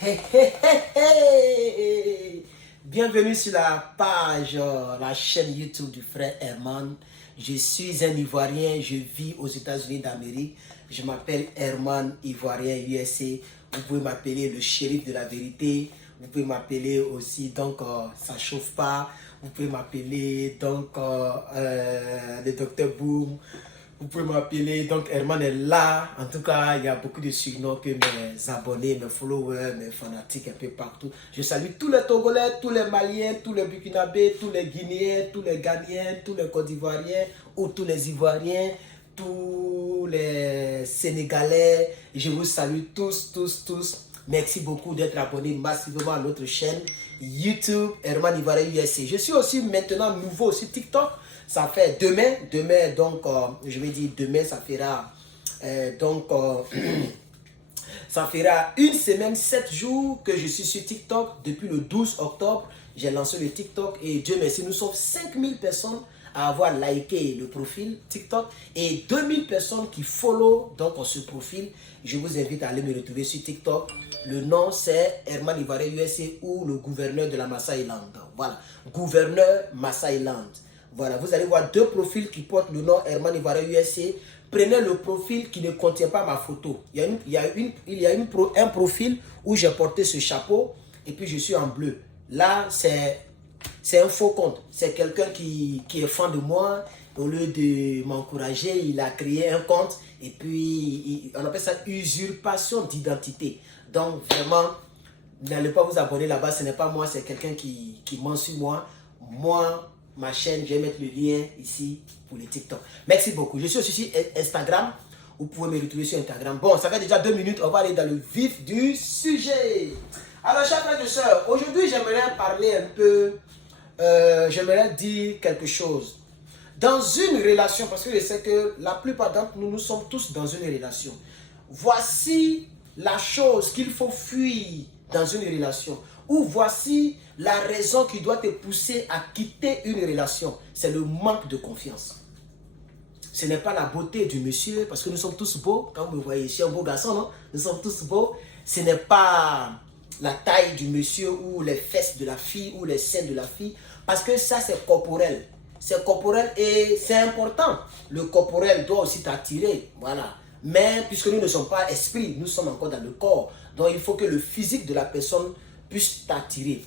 Hey, hey, hey, hey. Bienvenue sur la page, la chaîne YouTube du frère Herman. Je suis un Ivoirien, je vis aux États-Unis d'Amérique. Je m'appelle Herman, Ivoirien USA. Vous pouvez m'appeler le shérif de la vérité. Vous pouvez m'appeler aussi, donc, ça chauffe pas. Vous pouvez m'appeler, donc, le docteur Boom. Vous pouvez m'appeler, donc Herman est là. En tout cas, il y a beaucoup de surnoms que mes abonnés, mes followers, mes fanatiques un peu partout. Je salue tous les Togolais, tous les Maliens, tous les Burkinabés, tous les Guinéens, tous les Ghanéens, tous les Côte d'Ivoiriens ou tous les Ivoiriens, tous les Sénégalais. Je vous salue tous, tous, tous. Merci beaucoup d'être abonné massivement à notre chaîne YouTube Herman Ivoirien USA. Je suis aussi maintenant nouveau sur TikTok. Ça fait demain donc je vais dire demain, ça fera ça fera une semaine, 7 jours que je suis sur TikTok. Depuis le 12 octobre, j'ai lancé le TikTok et Dieu merci, nous sommes 5000 personnes à avoir liké le profil TikTok et 2000 personnes qui follow donc ce profil. Je vous invite à aller me retrouver sur TikTok. Le nom c'est Herman Ivoirien USA ou le gouverneur de la Masai Land. Voilà, gouverneur Masai Land. Voilà, vous allez voir deux profils qui portent le nom Herman Ivoirien USA. Prenez le profil qui ne contient pas ma photo. Il y a un profil où j'ai porté ce chapeau et puis je suis en bleu. Là, c'est un faux compte. C'est quelqu'un qui est fan de moi. Au lieu de m'encourager, il a créé un compte et puis on appelle ça usurpation d'identité. Donc vraiment, n'allez pas vous abonner là-bas. Ce n'est pas moi, c'est quelqu'un qui ment sur moi. Moi, ma chaîne, je vais mettre le lien ici pour les TikTok. Merci beaucoup. Je suis aussi sur Instagram. Vous pouvez me retrouver sur Instagram. Bon, ça fait déjà 2 minutes. On va aller dans le vif du sujet. Alors, chers frères et sœurs, aujourd'hui, j'aimerais parler un peu, j'aimerais dire quelque chose. Dans une relation, parce que je sais que la plupart d'entre nous, nous sommes tous dans une relation. Voici la chose qu'il faut fuir dans une relation. Ou voici la raison qui doit te pousser à quitter une relation. C'est le manque de confiance. Ce n'est pas la beauté du monsieur, parce que nous sommes tous beaux. Quand vous me voyez, je suis un beau garçon, non? Nous sommes tous beaux. Ce n'est pas la taille du monsieur ou les fesses de la fille ou les seins de la fille, parce que ça, c'est corporel. C'est corporel et c'est important. Le corporel doit aussi t'attirer, voilà. Mais puisque nous ne sommes pas esprit, nous sommes encore dans le corps. Donc il faut que le physique de la personne puisse t'attirer.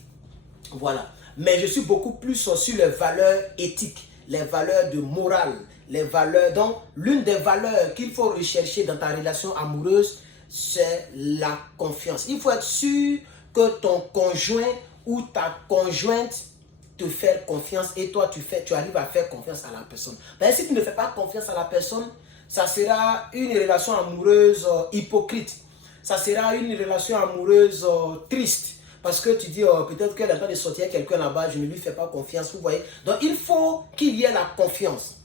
Voilà. Mais je suis beaucoup plus sur les valeurs éthiques, les valeurs de morale, les valeurs. Donc, l'une des valeurs qu'il faut rechercher dans ta relation amoureuse, c'est la confiance. Il faut être sûr que ton conjoint ou ta conjointe te fait confiance et toi, tu arrives à faire confiance à la personne. Mais si tu ne fais pas confiance à la personne, ça sera une relation amoureuse hypocrite. Ça sera une relation amoureuse triste. Parce que tu dis, peut-être qu'elle est en train de sortir quelqu'un là-bas, je ne lui fais pas confiance, vous voyez. Donc, il faut qu'il y ait la confiance.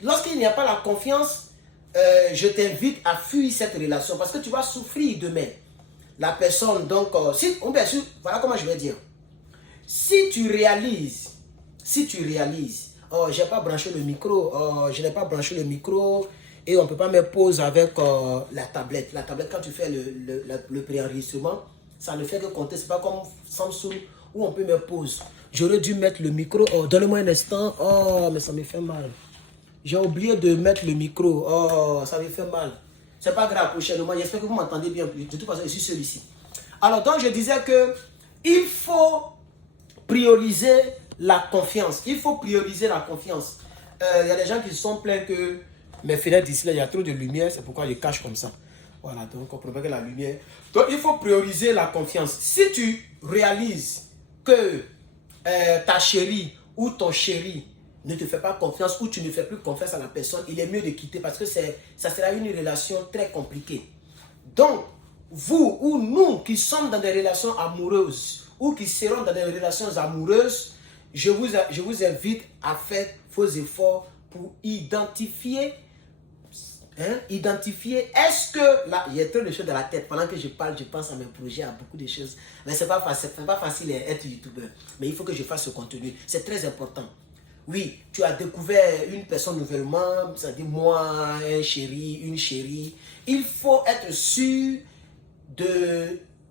Lorsqu'il n'y a pas la confiance, je t'invite à fuir cette relation parce que tu vas souffrir demain. La personne, donc, bien sûr, voilà comment je vais dire. Si tu réalises, oh, je n'ai pas branché le micro, et on ne peut pas mettre pause avec la tablette. La tablette, quand tu fais le préenregistrement, ça ne fait que compter. Ce n'est pas comme Samsung où on peut mettre pause. J'aurais dû mettre le micro. Oh, donne-moi un instant. Oh, mais ça me fait mal. J'ai oublié de mettre le micro. Oh, ça me fait mal. C'est pas grave, prochainement. J'espère que vous m'entendez bien. De toute façon, je suis celui-ci. Alors, donc, je disais que il faut prioriser la confiance. Il faut prioriser la confiance. Il y a des gens qui se sont plaints que mes fenêtres d'ici là, il y a trop de lumière. C'est pourquoi je cache comme ça. Voilà, donc on comprend que la lumière. Donc, il faut prioriser la confiance. Si tu réalises que ta chérie ou ton chéri ne te fait pas confiance ou tu ne fais plus confiance à la personne, il est mieux de quitter parce que ça sera une relation très compliquée. Donc, vous ou nous qui sommes dans des relations amoureuses ou qui seront dans des relations amoureuses, je vous invite à faire vos efforts pour identifier. Est-ce que là, il y a trop de choses dans la tête. Pendant que je parle, je pense à mes projets, à beaucoup de choses. Mais c'est pas facile d'être youtubeur. Mais il faut que je fasse ce contenu. C'est très important. Oui, tu as découvert une personne nouvellement, c'est-à-dire moi, un chéri, une chérie. Il faut être sûr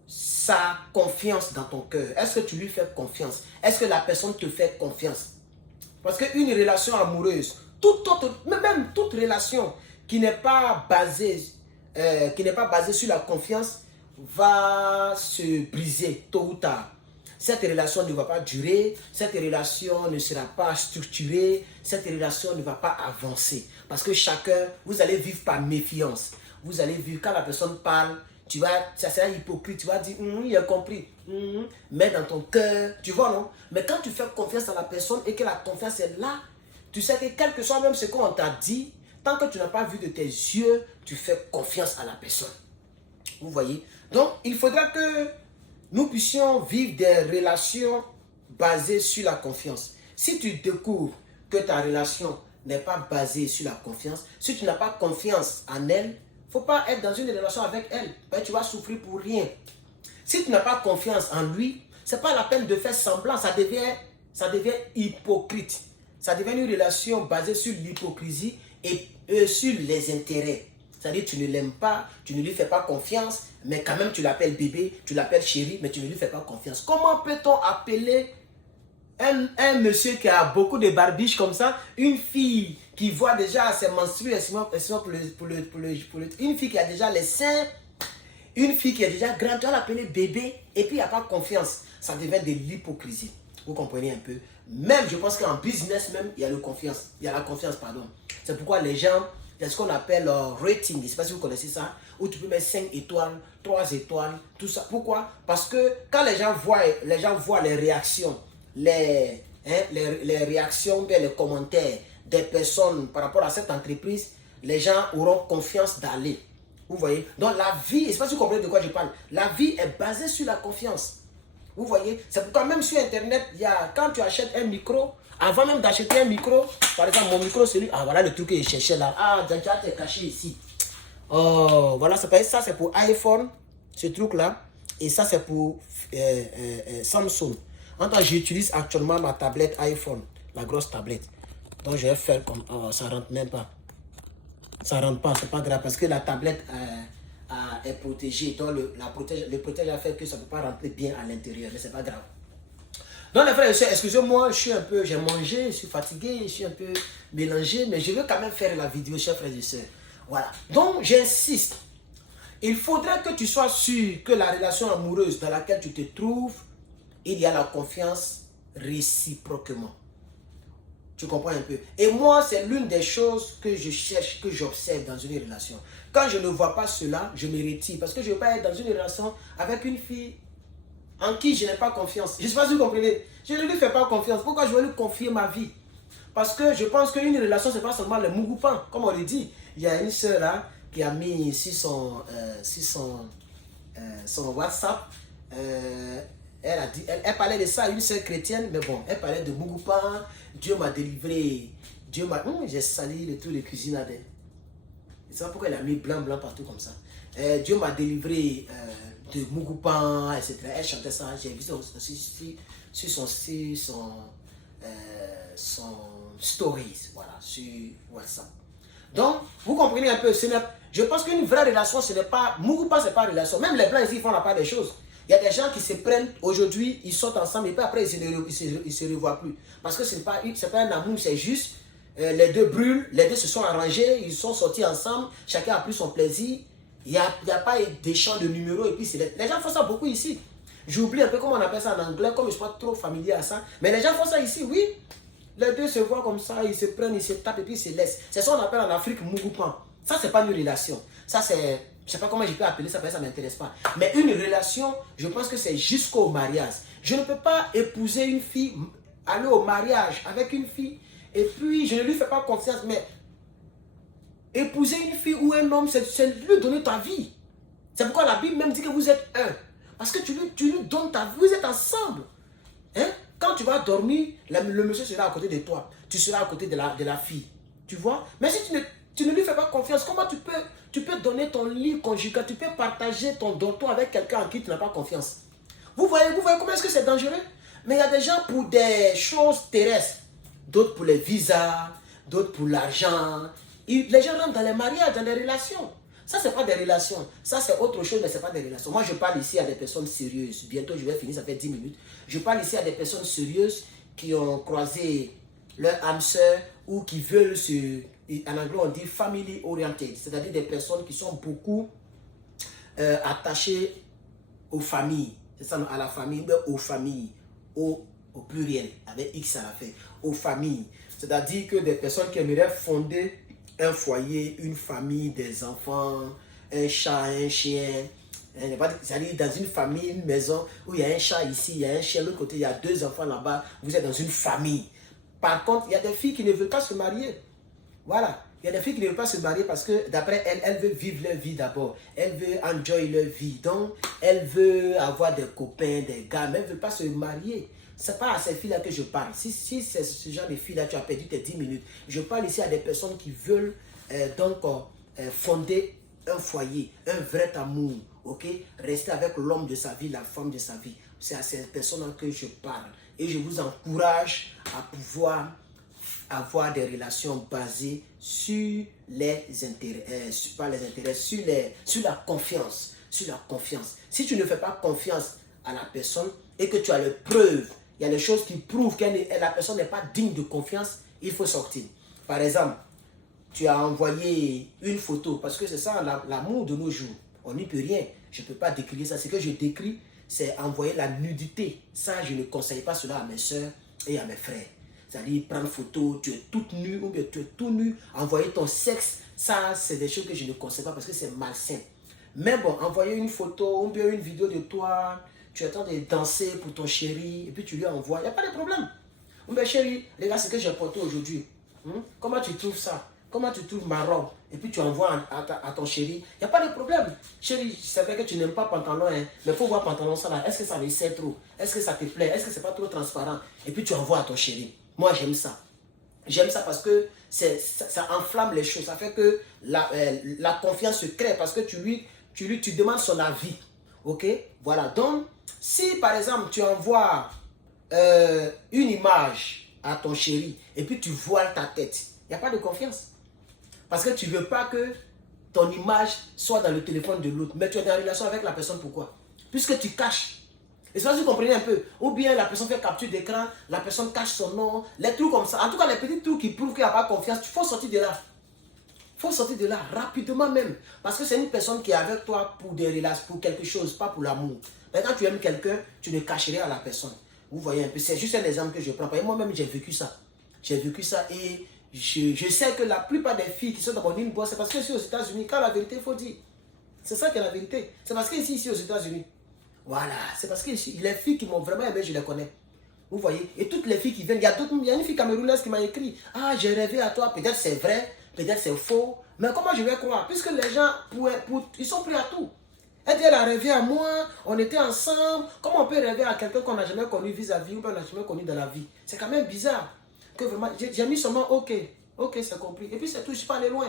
sa confiance dans ton cœur? Est-ce que tu lui fais confiance? Est-ce que la personne te fait confiance? Parce qu'une relation amoureuse, même toute relation qui n'est pas basée sur la confiance va se briser tôt ou tard. Cette relation ne va pas durer, cette relation ne sera pas structurée, cette relation ne va pas avancer. Parce que chacun, vous allez vivre par méfiance. Vous allez vivre, quand la personne parle, ça sera hypocrite, tu vas dire, il a compris, mais dans ton cœur, tu vois, non? Mais quand tu fais confiance à la personne et que la confiance est là, tu sais que quel que soit même ce qu'on t'a dit, tant que tu n'as pas vu de tes yeux, tu fais confiance à la personne. Vous voyez? Donc, il faudra que nous puissions vivre des relations basées sur la confiance. Si tu découvres que ta relation n'est pas basée sur la confiance, si tu n'as pas confiance en elle, il ne faut pas être dans une relation avec elle. Ben, tu vas souffrir pour rien. Si tu n'as pas confiance en lui, ce n'est pas la peine de faire semblant. Ça devient hypocrite. Ça devient une relation basée sur l'hypocrisie et sur les intérêts. C'est-à-dire tu ne l'aimes pas, tu ne lui fais pas confiance, mais quand même tu l'appelles bébé, tu l'appelles chéri, mais tu ne lui fais pas confiance. Comment peut-on appeler un monsieur qui a beaucoup de barbiches comme ça, une fille qui voit déjà ses menstrues, une fille qui a déjà les seins, une fille qui est déjà grande, tu vas l'appeler bébé, et puis il n'y a pas confiance. Ça devient de l'hypocrisie. Vous comprenez un peu? Même, je pense qu'en business même, il y a la confiance. C'est pourquoi les gens, il y a ce qu'on appelle rating. Je ne sais pas si vous connaissez ça, où tu peux mettre 5 étoiles, 3 étoiles, tout ça. Pourquoi? Parce que quand les gens voient les réactions, les réactions, les commentaires des personnes par rapport à cette entreprise, les gens auront confiance d'aller. Vous voyez? Donc la vie, je ne sais pas si vous comprenez de quoi je parle, la vie est basée sur la confiance. Vous voyez? C'est pourquoi même sur Internet, quand tu achètes un micro, avant même d'acheter un micro, par exemple mon micro c'est lui, voilà le truc que je cherchais là, déjà t'es caché ici. Oh, voilà, ça c'est pour iPhone, ce truc là, et ça c'est pour Samsung. En tant que j'utilise actuellement ma tablette iPhone, la grosse tablette. Donc je vais faire comme, ça rentre même pas. Ça rentre pas, c'est pas grave, parce que la tablette est protégée. Donc le protège a fait que ça ne peut pas rentrer bien à l'intérieur, mais c'est pas grave. Donc les frères et sœurs, excusez-moi, j'ai mangé, je suis fatigué, je suis un peu mélangé, mais je veux quand même faire la vidéo, chers frères et sœurs. Voilà. Donc j'insiste. Il faudrait que tu sois sûr que la relation amoureuse dans laquelle tu te trouves, il y a la confiance réciproquement. Tu comprends un peu? Et moi, c'est l'une des choses que je cherche, que j'observe dans une relation. Quand je ne vois pas cela, je me retire. Parce que je ne veux pas être dans une relation avec une fille en qui je n'ai pas confiance. Je ne sais pas si vous comprenez. Je ne lui fais pas confiance. Pourquoi je vais lui confier ma vie? Parce que je pense qu'une relation, ce n'est pas seulement le mougoupans, comme on le dit. Il y a une soeur là qui a mis sur son WhatsApp. Elle parlait de ça à une soeur chrétienne, mais bon, elle parlait de mougoupans. Dieu m'a délivré. J'ai sali le truc de cuisine. C'est ça pourquoi elle a mis blanc partout comme ça. Dieu m'a délivré de mougoupans, etc. Elle chantait ça. J'ai vu ça aussi sur son stories, voilà, sur WhatsApp. Donc, vous comprenez un peu, je pense qu'une vraie relation, ce n'est pas, mougoupans, ce n'est pas une relation. Même les blancs ici, ils font la part des choses. Il y a des gens qui se prennent aujourd'hui, ils sortent ensemble et puis après ils ne se revoient plus. Parce que ce n'est pas un amour, c'est juste les deux brûlent, les deux se sont arrangés, ils sont sortis ensemble, chacun a pris son plaisir. Il n'y a pas d'échange de numéros et puis les gens font ça beaucoup ici. J'oublie un peu comment on appelle ça en anglais, comme je ne suis pas trop familier à ça. Mais les gens font ça ici, oui. Les deux se voient comme ça, ils se prennent, ils se tapent et puis ils se laissent. C'est ça qu'on appelle en Afrique mougoupans. Ça, c'est pas une relation. Ça, c'est... Je ne sais pas comment je peux appeler ça, parce que ça ne m'intéresse pas. Mais une relation, je pense que c'est jusqu'au mariage. Je ne peux pas épouser une fille, aller au mariage avec une fille, et puis je ne lui fais pas confiance. Mais épouser une fille ou un homme, c'est lui donner ta vie. C'est pourquoi la Bible même dit que vous êtes un. Parce que tu lui donnes ta vie, vous êtes ensemble. Hein? Quand tu vas dormir, le monsieur sera à côté de toi. Tu seras à côté de la fille. Tu vois? Mais si tu ne lui fais pas confiance, comment tu peux donner ton lit conjugal, tu peux partager ton dortoir avec quelqu'un en qui tu n'as pas confiance? Vous voyez comment est-ce que c'est dangereux? Mais il y a des gens pour des choses terrestres, d'autres pour les visas, d'autres pour l'argent. Les gens rentrent dans les mariages, dans les relations. Ça, c'est pas des relations. Ça, c'est autre chose, mais c'est pas des relations. Moi, je parle ici à des personnes sérieuses. Bientôt, je vais finir, ça fait 10 minutes. Je parle ici à des personnes sérieuses qui ont croisé leur âme sœur ou qui veulent se... En anglais, on dit family oriented. C'est-à-dire des personnes qui sont beaucoup attachées aux familles. C'est ça, à la famille, mais aux familles. Au pluriel, avec X à la fin. Aux familles. C'est-à-dire que des personnes qui aimeraient fonder un foyer, une famille, des enfants, un chat, un chien. C'est-à-dire dans une famille, une maison où il y a un chat ici, il y a un chien, de l'autre côté, il y a 2 enfants là-bas. Vous êtes dans une famille. Par contre, il y a des filles qui ne veulent pas se marier. Voilà. Il y a des filles qui ne veulent pas se marier parce que d'après elles, elles veulent vivre leur vie d'abord. Elles veulent enjoy leur vie. Donc, elles veulent avoir des copains, des gars, mais elles ne veulent pas se marier. Ce n'est pas à ces filles-là que je parle. Si c'est ce genre de filles-là, tu as perdu tes 10 minutes. Je parle ici à des personnes qui veulent fonder un foyer, un vrai amour. Ok? Rester avec l'homme de sa vie, la femme de sa vie. C'est à ces personnes-là que je parle. Et je vous encourage à pouvoir avoir des relations basées sur les intérêts, pas les intérêts, sur la confiance. Sur la confiance. Si tu ne fais pas confiance à la personne et que tu as les preuves, il y a des choses qui prouvent que la personne n'est pas digne de confiance, il faut sortir. Par exemple, tu as envoyé une photo, parce que c'est ça l'amour de nos jours. On n'y peut rien. Je ne peux pas décrire ça. Ce que je décris, c'est envoyer la nudité. Ça, je ne conseille pas cela à mes soeurs et à mes frères. C'est-à-dire prendre photo, tu es toute nue ou bien tu es tout nu, envoyer ton sexe, ça c'est des choses que je ne conseille pas parce que c'est malsain. Mais bon, envoyer une photo ou bien une vidéo de toi, tu es en train de danser pour ton chéri et puis tu lui envoies, il n'y a pas de problème. Ou bien chéri, regarde ce que j'ai porté aujourd'hui. Comment tu trouves ça? Comment tu trouves ma robe? Et puis tu envoies à ton chéri, il n'y a pas de problème. Chéri, c'est vrai que tu n'aimes pas pantalon, hein, mais il faut voir pantalon ça là. Est-ce que ça lui sert trop? Est-ce que ça te plaît? Est-ce que c'est pas trop transparent? Et puis tu envoies à ton chéri. Moi, j'aime ça. J'aime ça parce que ça enflamme les choses. Ça fait que la confiance se crée parce que tu demandes son avis. Ok? Voilà. Donc, si par exemple, tu envoies une image à ton chéri et puis tu voiles ta tête, il n'y a pas de confiance. Parce que tu ne veux pas que ton image soit dans le téléphone de l'autre. Mais tu es dans la relation avec la personne, pourquoi? Puisque tu caches. Et ça, vous comprenez un peu. Ou bien la personne fait capture d'écran, la personne cache son nom, les trucs comme ça. En tout cas, les petits trucs qui prouvent qu'il n'y a pas confiance, il faut sortir de là. Il faut sortir de là rapidement même. Parce que c'est une personne qui est avec toi pour des relations, pour quelque chose, pas pour l'amour. Mais quand tu aimes quelqu'un, tu ne caches rien à la personne. Vous voyez un peu. C'est juste un exemple que je prends. Moi-même, j'ai vécu ça. J'ai vécu ça et je sais que la plupart des filles qui sont dans mon inbox, c'est parce que ici aux États-Unis, quand la vérité, il faut dire. C'est ça qui est la vérité. C'est parce que ici aux États-Unis. Voilà, c'est parce que les filles qui m'ont vraiment aimé, je les connais. Vous voyez? Et toutes les filles qui viennent, il y a une fille camerounaise qui m'a écrit, ah, j'ai rêvé à toi, peut-être c'est vrai, peut-être c'est faux, mais comment je vais croire? Puisque les gens, ils sont prêts à tout. Elle dit, elle a rêvé à moi, on était ensemble, comment on peut rêver à quelqu'un qu'on n'a jamais connu vis-à-vis ou qu'on n'a jamais connu dans la vie? C'est quand même bizarre. Que vraiment, j'ai mis seulement ok, c'est compris. Et puis c'est tout, je suis pas allé loin.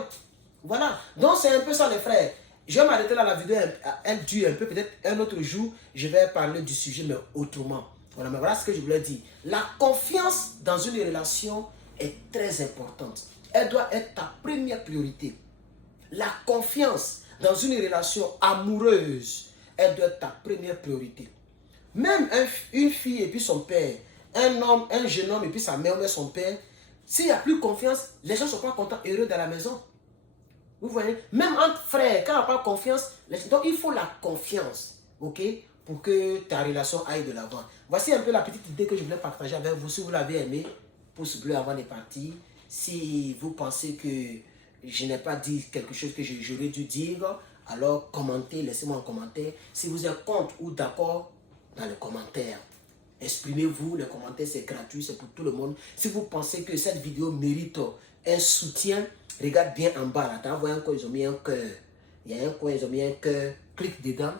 Voilà, donc c'est un peu ça les frères. Je vais m'arrêter là, la vidéo, elle dure un peu, peut-être un autre jour, je vais parler du sujet, mais autrement. Voilà, mais voilà ce que je voulais dire. La confiance dans une relation est très importante. Elle doit être ta première priorité. La confiance dans une relation amoureuse, elle doit être ta première priorité. Même une fille et puis son père, un jeune homme et puis sa mère ou son père, s'il n'y a plus confiance, les gens ne sont pas contents, heureux dans la maison. Vous voyez, même entre frères, quand on n'a pas confiance, donc il faut la confiance, ok, pour que ta relation aille de l'avant. Voici un peu la petite idée que je voulais partager avec vous. Si vous l'avez aimé, pouce bleu avant de partir. Si vous pensez que je n'ai pas dit quelque chose que j'aurais dû dire, alors commentez, laissez-moi un commentaire. Si vous êtes contre ou d'accord, dans les commentaires. Exprimez-vous, les commentaires c'est gratuit, c'est pour tout le monde. Si vous pensez que cette vidéo mérite un soutien, regarde bien en bas là, t'as vu un coin, ils ont mis un cœur. Il y a un coin, ils ont mis un cœur, clique dedans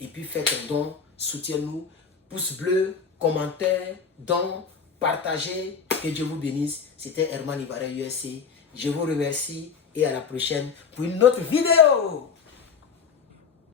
et puis faites un don, soutiens-nous, pouce bleu, commentaire, don, partagez, que Dieu vous bénisse. C'était Herman Ibarra USA. Je vous remercie et à la prochaine pour une autre vidéo.